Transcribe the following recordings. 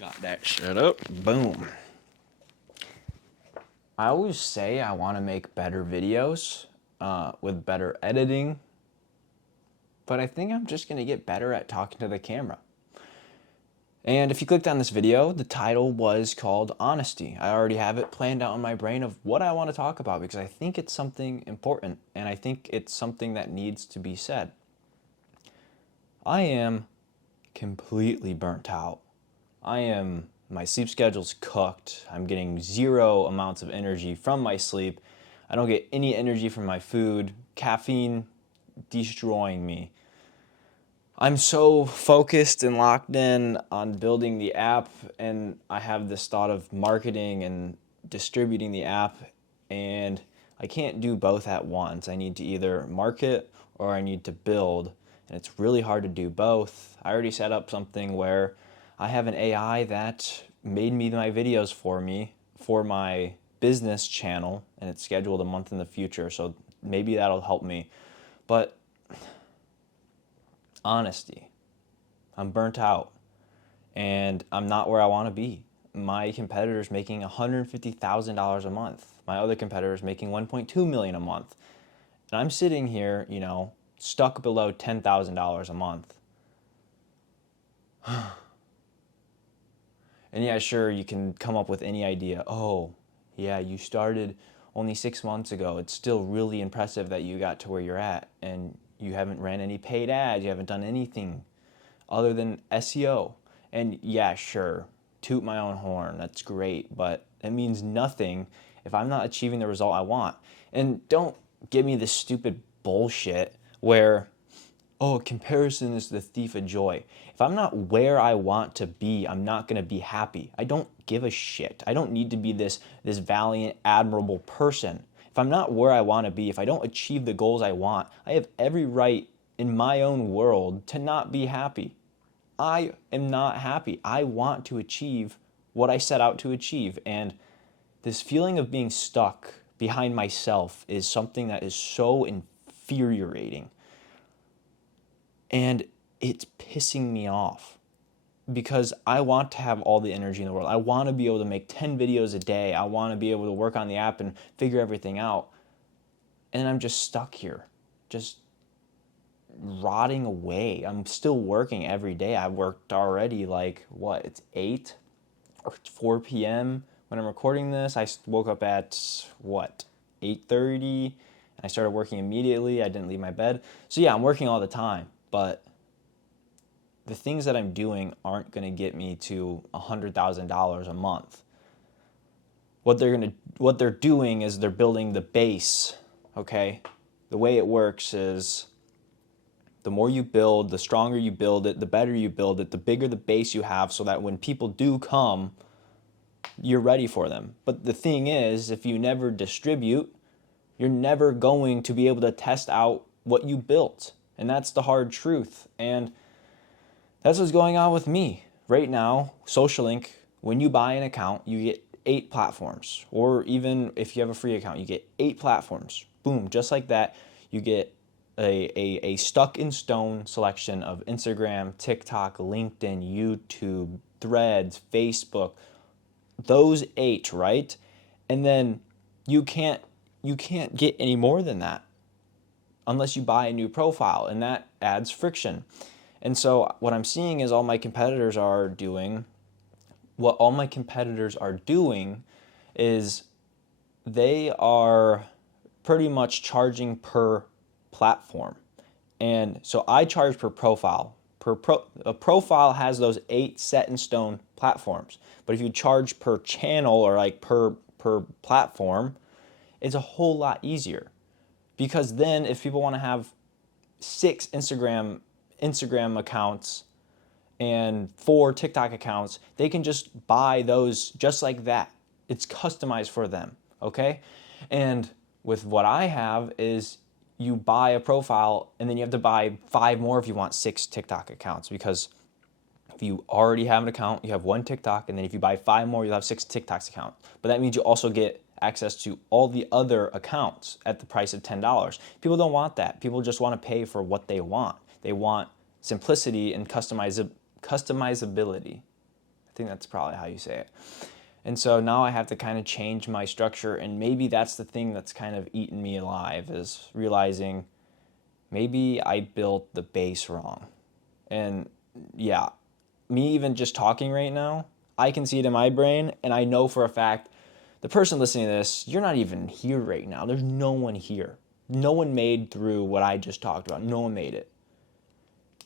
Got that shit up. Boom. I always say I want to make better videos with better editing, but I think I'm just going to get better at talking to the camera. And if you clicked on this video, the title was called Honesty. I already have it planned out in my brain of what I want to talk about because I think it's something important and I think it's something that needs to be said. I am completely burnt out. My sleep schedule's cooked. I'm getting zero amounts of energy from my sleep. I don't get any energy from my food. Caffeine destroying me. I'm so focused and locked in on building the app, and I have this thought of marketing and distributing the app, and I can't do both at once. I need to either market or I need to build, and it's really hard to do both. I already set up something where I have an AI that made me my videos for me for my business channel, and it's scheduled a month in the future, so maybe that'll help me. But honesty, I'm burnt out and I'm not where I want to be. My competitor's making $150,000 a month. My other competitor's making $1.2 million a month. And I'm sitting here, stuck below $10,000 a month. And yeah, sure, you can come up with any idea. Oh, yeah, you started only 6 months ago. It's still really impressive that you got to where you're at and you haven't ran any paid ads. You haven't done anything other than SEO. And yeah, sure, toot my own horn. That's great, but it means nothing if I'm not achieving the result I want. And don't give me this stupid bullshit where, oh, comparison is the thief of joy. If I'm not where I want to be, I'm not going to be happy. I don't give a shit. I don't need to be this valiant, admirable person. If I'm not where I want to be, if I don't achieve the goals I want, I have every right in my own world to not be happy. I am not happy. I want to achieve what I set out to achieve. And this feeling of being stuck behind myself is something that is so infuriating. And it's pissing me off because I want to have all the energy in the world. I want to be able to make 10 videos a day. I want to be able to work on the app and figure everything out. And I'm just stuck here, just rotting away. I'm still working every day. I've worked already it's 8 or 4 p.m. when I'm recording this. I woke up at 8:30 and I started working immediately. I didn't leave my bed. So yeah, I'm working all the time, but the things that I'm doing aren't going to get me to $100,000 a month. What they're doing is they're building the base, okay? The way it works is the more you build, the stronger you build it, the better you build it, the bigger the base you have so that when people do come, you're ready for them. But the thing is, if you never distribute, you're never going to be able to test out what you built. And that's the hard truth. And that's what's going on with me. Right now, SocialLink, when you buy an account, you get 8 platforms. Or even if you have a free account, you get 8 platforms. Boom, just like that, you get a stuck in stone selection of Instagram, TikTok, LinkedIn, YouTube, Threads, Facebook, those 8, right? And then you can't get any more than that unless you buy a new profile, and that adds friction. And so what I'm seeing is what all my competitors are doing is they are pretty much charging per platform. And so I charge per profile. A profile has those 8 set in stone platforms. But if you charge per channel or per platform, it's a whole lot easier. Because then if people want to have 6 Instagram accounts and 4 TikTok accounts, they can just buy those just like that. It's customized for them, okay? And with what I have is you buy a profile and then you have to buy 5 more if you want 6 TikTok accounts, because if you already have an account, you have 1 TikTok, and then if you buy 5 more, you'll have 6 TikToks account. But that means you also get access to all the other accounts at the price of $10. People don't want that. People just want to pay for what they want. They want simplicity and customizability. I think that's probably how you say it. And so now I have to kind of change my structure, and maybe that's the thing that's kind of eaten me alive, is realizing maybe I built the base wrong. And yeah, me even just talking right now, I can see it in my brain, and I know for a fact the person listening to this, you're not even here right now. There's no one here. No one made through what I just talked about. No one made it.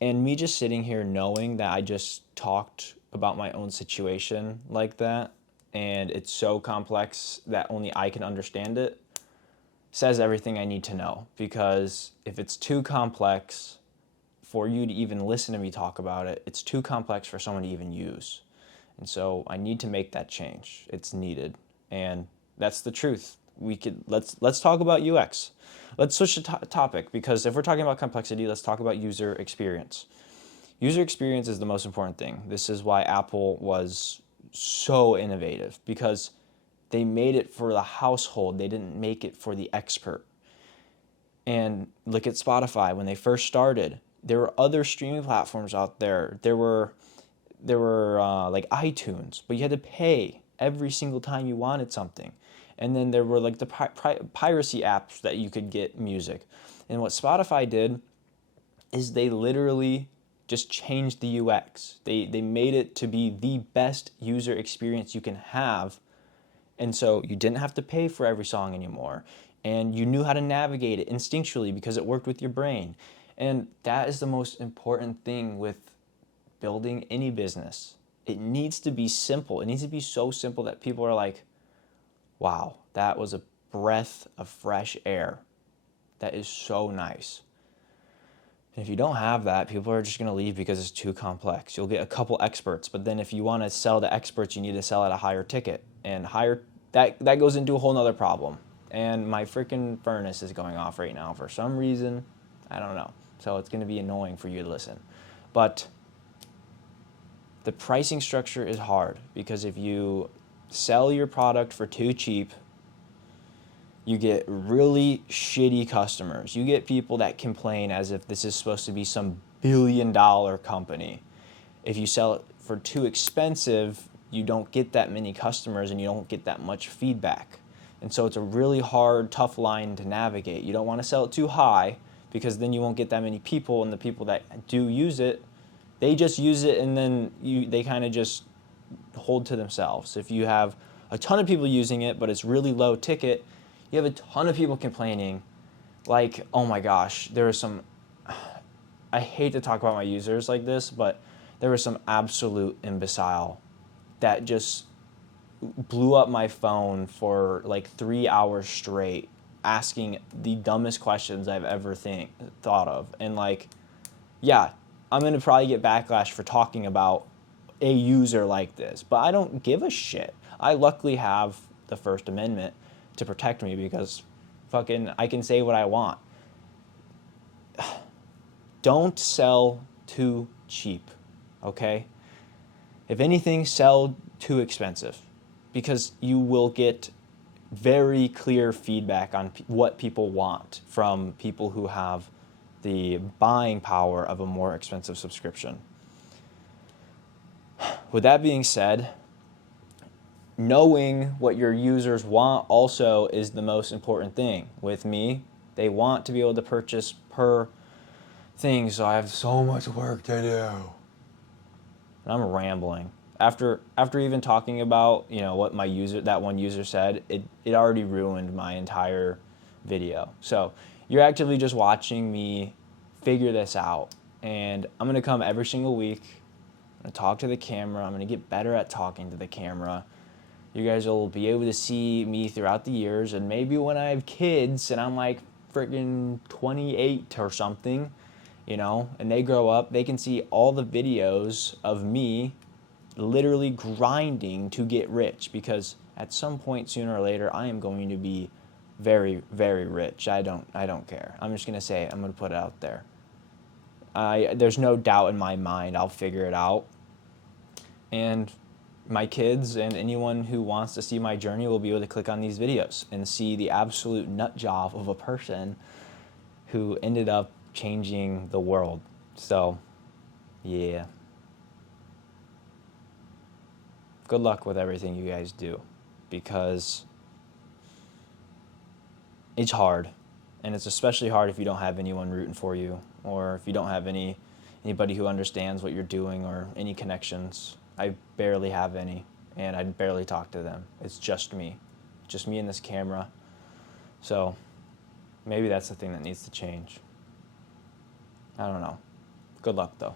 And me just sitting here knowing that I just talked about my own situation like that, and it's so complex that only I can understand it, says everything I need to know. Because if it's too complex for you to even listen to me talk about it, it's too complex for someone to even use. And so I need to make that change. It's needed. And that's the truth. Let's talk about UX. Let's switch the topic, because if we're talking about complexity, let's talk about user experience. User experience is the most important thing. This is why Apple was so innovative, because they made it for the household. They didn't make it for the expert. And look at Spotify. When they first started, there were other streaming platforms out there. There were like iTunes, but you had to pay every single time you wanted something. And then there were like the piracy apps that you could get music. And what Spotify did is they literally just changed the UX. They made it to be the best user experience you can have. And so you didn't have to pay for every song anymore. And you knew how to navigate it instinctually because it worked with your brain. And that is the most important thing with building any business. It needs to be simple. It needs to be so simple that people are like, wow, that was a breath of fresh air. That is so nice. And if you don't have that, people are just going to leave because it's too complex. You'll get a couple experts, but then if you want to sell to experts, you need to sell at a higher ticket. And that goes into a whole nother problem. And my freaking furnace is going off right now for some reason. I don't know. So it's going to be annoying for you to listen. But the pricing structure is hard, because if you sell your product for too cheap, you get really shitty customers. You get people that complain as if this is supposed to be some billion-dollar company. If you sell it for too expensive, you don't get that many customers and you don't get that much feedback. And so it's a really hard, tough line to navigate. You don't want to sell it too high, because then you won't get that many people, and the people that do use it, they just use it and then they kind of just hold to themselves. If you have a ton of people using it, but it's really low ticket, you have a ton of people complaining. Like, oh my gosh, there was some, I hate to talk about my users like this, but there was some absolute imbecile that just blew up my phone for like 3 hours straight, asking the dumbest questions I've ever thought of. And like, yeah, I'm going to probably get backlash for talking about a user like this, but I don't give a shit. I luckily have the First Amendment to protect me, because fucking I can say what I want. Don't sell too cheap, okay? If anything, sell too expensive, because you will get very clear feedback on what people want from people who have the buying power of a more expensive subscription. With that being said, knowing what your users want also is the most important thing. With me, they want to be able to purchase per thing, so I have so much work to do. And I'm rambling. After even talking about, what that one user said, it already ruined my entire video. So you're actively just watching me figure this out. And I'm going to come every single week. I'm going to talk to the camera. I'm going to get better at talking to the camera. You guys will be able to see me throughout the years. And maybe when I have kids and I'm like freaking 28 or something, and they grow up, they can see all the videos of me literally grinding to get rich, because at some point sooner or later I am going to be very, very rich. I don't care. I'm just going to say it. I'm going to put it out there. There's no doubt in my mind I'll figure it out. And my kids and anyone who wants to see my journey will be able to click on these videos and see the absolute nut job of a person who ended up changing the world. So, yeah. good luck with everything you guys do, because it's hard, and it's especially hard if you don't have anyone rooting for you, or if you don't have anybody who understands what you're doing, or any connections. I barely have any, and I barely talk to them. It's just me and this camera. So maybe that's the thing that needs to change. I don't know. Good luck though.